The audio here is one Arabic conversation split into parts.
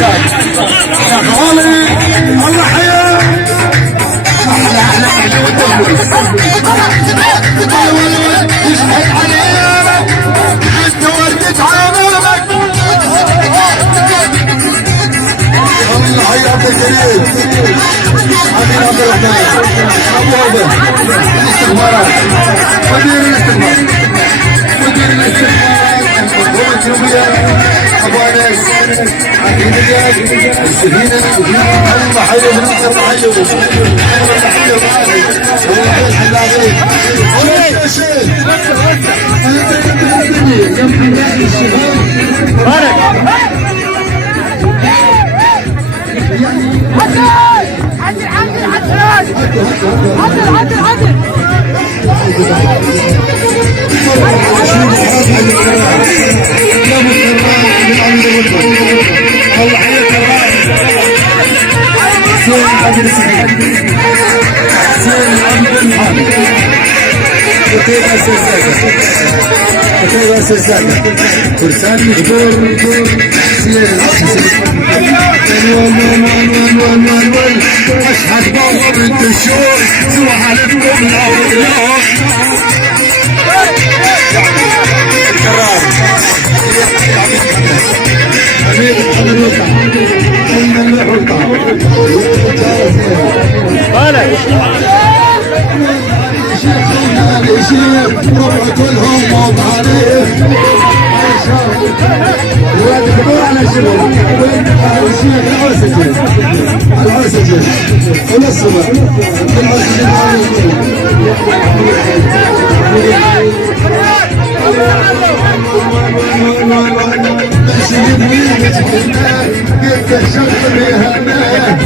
يا غالي الله حياك احلى احلى حلوة يشهد علينا انت وردت عيونك الله يا كريم حبيب عبد الرحمن ابو عبد الاستخبارات مدير الاستخبار مدير الاستخبار ابو انس عبد السفينه الله حلو الله حلو الله حلو الله الحلاقين يا شيخ فرسان مشكور اشهد باور الدشور سوى حالتكم الاولاد القرار امير ربع كلهم موضع عليه يدور على شنو؟ الشيخ العوسجي العوسجي ولا الصبر العوسجي بشير مين قلت الشغل بيهناه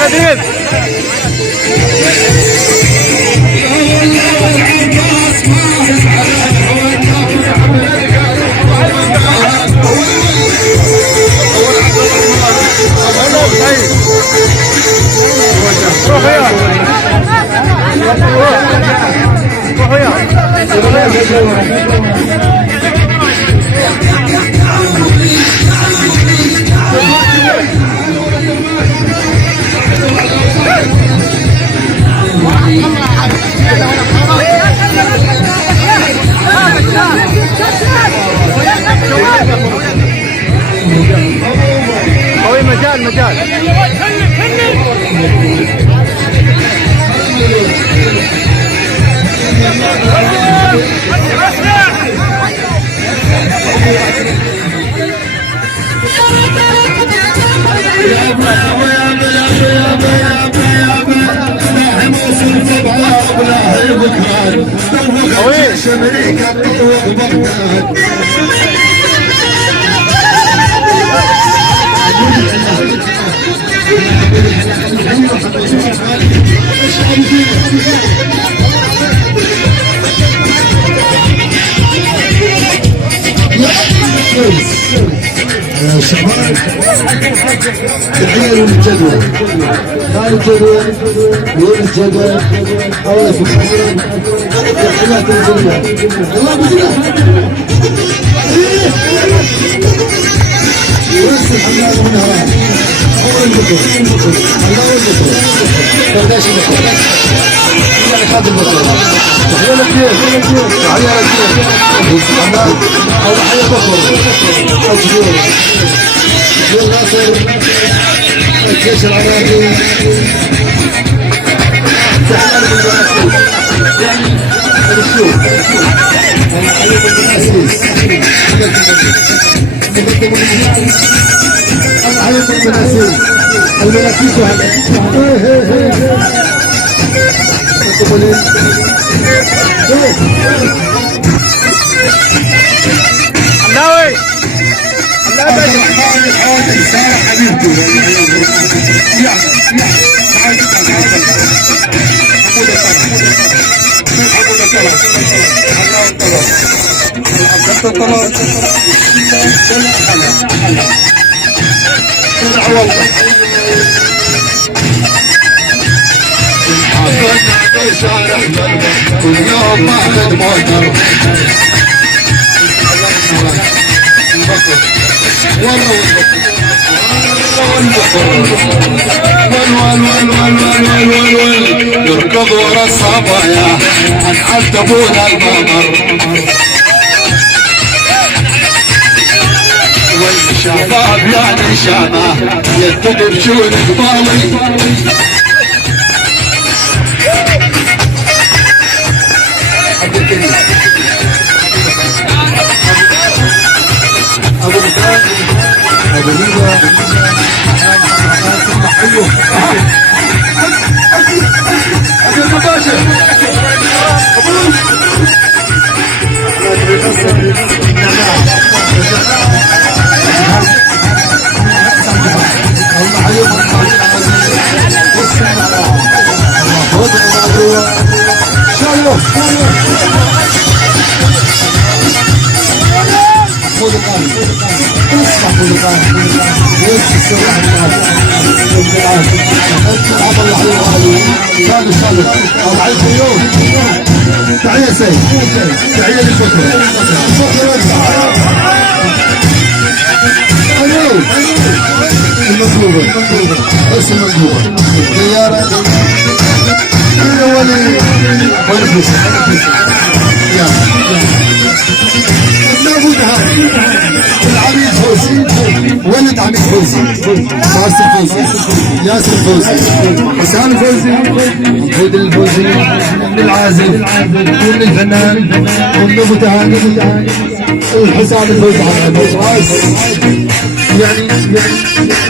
بديل. روح يا قوي مجال شباب تحية للجدول هاي الجدول والجدول أول في الحسن تحيات الجدول الله بزيادة ويرسل حماد من هواء أول البطل الله والبطل فرداش البطل يعني خاد البطل تحية لك تحية لك حماد أو تحية بطل أو جدول والناصر الجيش العراقي تحية للمنافس الشوف الحبيب الأسيس مقدم الإجلال الحبيب المناسيس المناسيس علاوي حاضر سارة حبيبته كل يوم ماخذ موتر يركض ورا الصبايا عذبون الممر والشباب يا نشامة يكتب شون قبالي أبو بكر أبو ليبا حلو أبو المباشر تعال يا سيد تعال للفكرة المطلوبة ايش المطلوبة طيارة ولا فلوس العميد فوزي ولد عميد فوزي ياسر فوزي ياسر فوزي حسام فوزي محمود الفوزي للعازف وللفنان والنبو تهاني والحسام الفوزي على راس يعني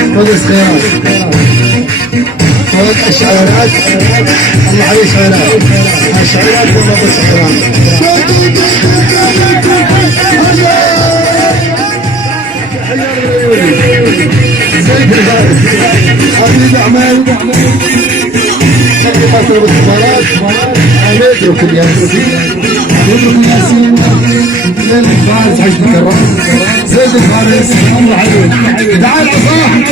مدرسة خيرات فوق الشعارات الله عليه شعارات الشعارات والله بالشعارات سيد الفارس حبيب اعمال شكل قصر الاتصالات يترك الياسين للفارس حسن الكرام زيد الفارس الله عليك تعال عصام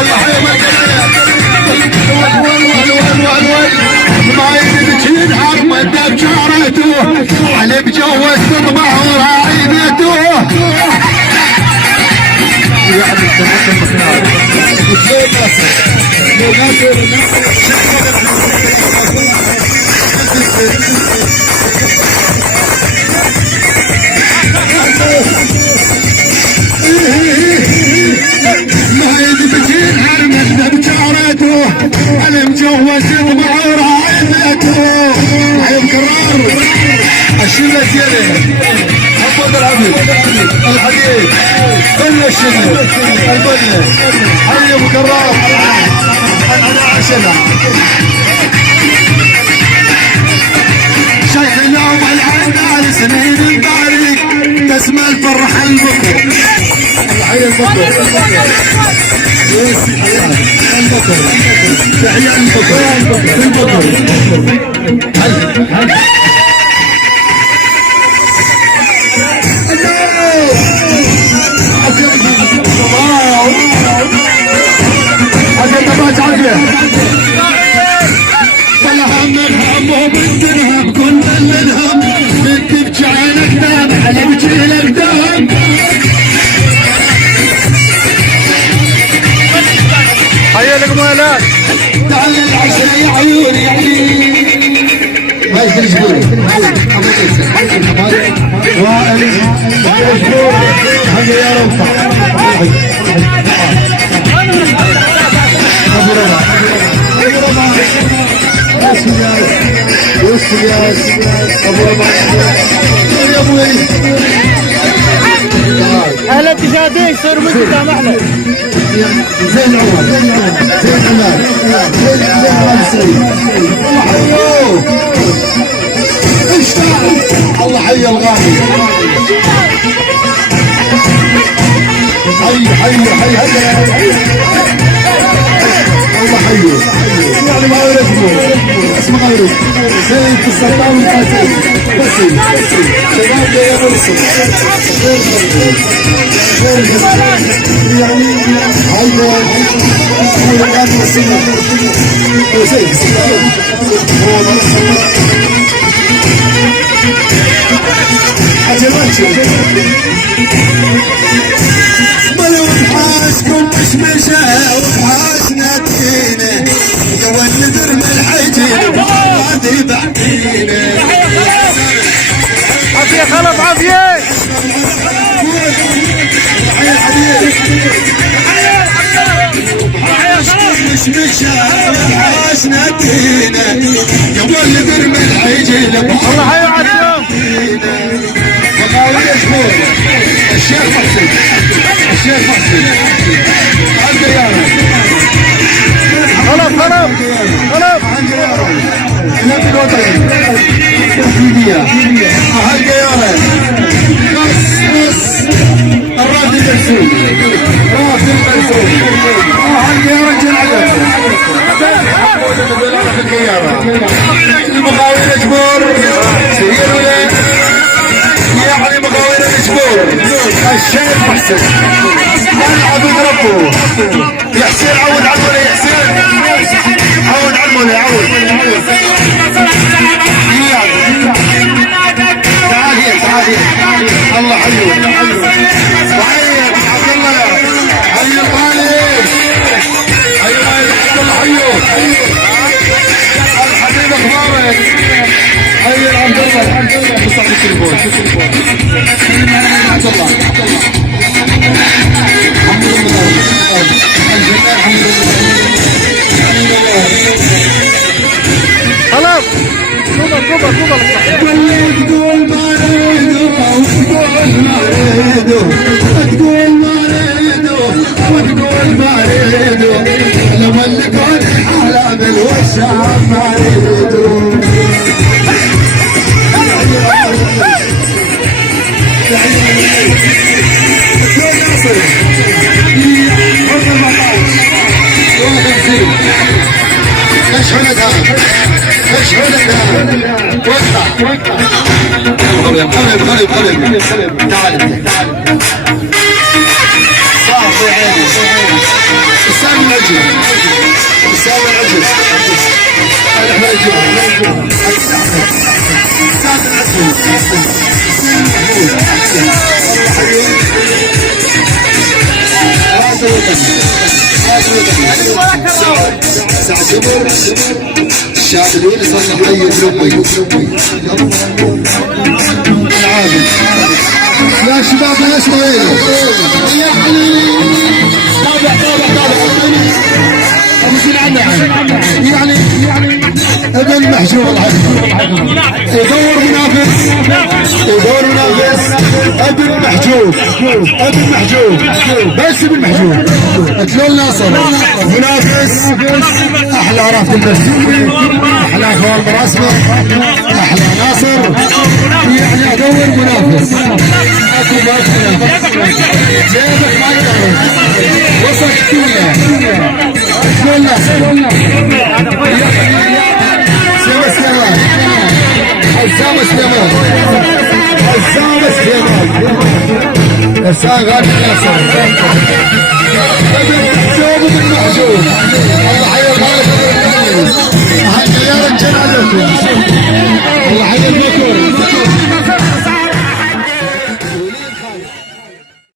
الله حي مركزية ما يبكين عظمة بشارته علي بجوز تطبع وراعي بيته يعني ما يبكين عظمة بشارته علي بجوز تطبع وراعي بيته عيب كرار الشلة ديالي محمد العبيد الحديد كل الشلة البنية حي ابو كرار انا عشنا شيخنا والعنا لسنين الباري تسمى الفرح البكر حي البكر البكر تحيا البكر البكر فالهم الهم وبالدرهم كل الهم بتبكي عينك دام على بجيلك دام حيا لك مالك تعال العشاء يا عيوني ما يقدر يقول وائل مشهور هذا يا رب ياس ابو رباح يا ابوي اهلا تشادي صير مجد محلى زين عمر زين عمر زين عمر السعيد الله حيوه الله حي الغالي حي الله حيوه يعني ما غير اسمه غيره سيد السلطان القاسم بسي شباب يا مرسل يعني هيا هو كان مسلم سيد السلطان هو مرسل عجبات وحاشكم مشمشة وحاشنا دينه جوال درم الحجي وادي بعدينه عافية خلف عافية مشمشة وحاشنا دينه جوال درم الحجي الله حي عدلهم مقاولة شهور الشيخ محسن الشيخ محسن الديارة خلف النبي الوطني السيدية الديارة نص الراتب المرسوم راتب المرسوم الديارة جنعية في الديارة المقاولة شهور سير ولد يعني مقاولة الاسبوع الشيخ محسن من عبد ربه يا حسين عود عمله يا حسين عود عمله عود تعال الله حيوه وحيك عبد الله حي الغالي حي عبد الله حيوه الحبيب اخبارك حي عبد الله بصح التليفون عبد الله الحمد لله خلاص كوبا تقول ما تقول ما اريدو وتقول ما اريدو لما اللي كون حلام والشعب ما اريدو مشحونتها مشحونتها وقع قرب قرب قرب قرب تعال تعال صعب يا عيني استنى العجل استنى العجل انا العجل استنى الشاطرين يصلح حي الربي العابد يا شباب يا اسماعيل طابع طابع طابع يعني ابن محجوب يدور منافس يدور منافس ابن محجوب ابن محجوب بس ابن محجوب تلول ناصر منافس احلى رافد المسجد احلى خوال مراسمه احلى ناصر يعني ادور منافس اكو باك منافس جيبك ما يقدر وصل كله تلول ناصر سليمان حسام سليمان حسام سليمان حسام غالي ناصر ابن محجوب ابن محجوب الله حي الغالي هاي سيارة جنازة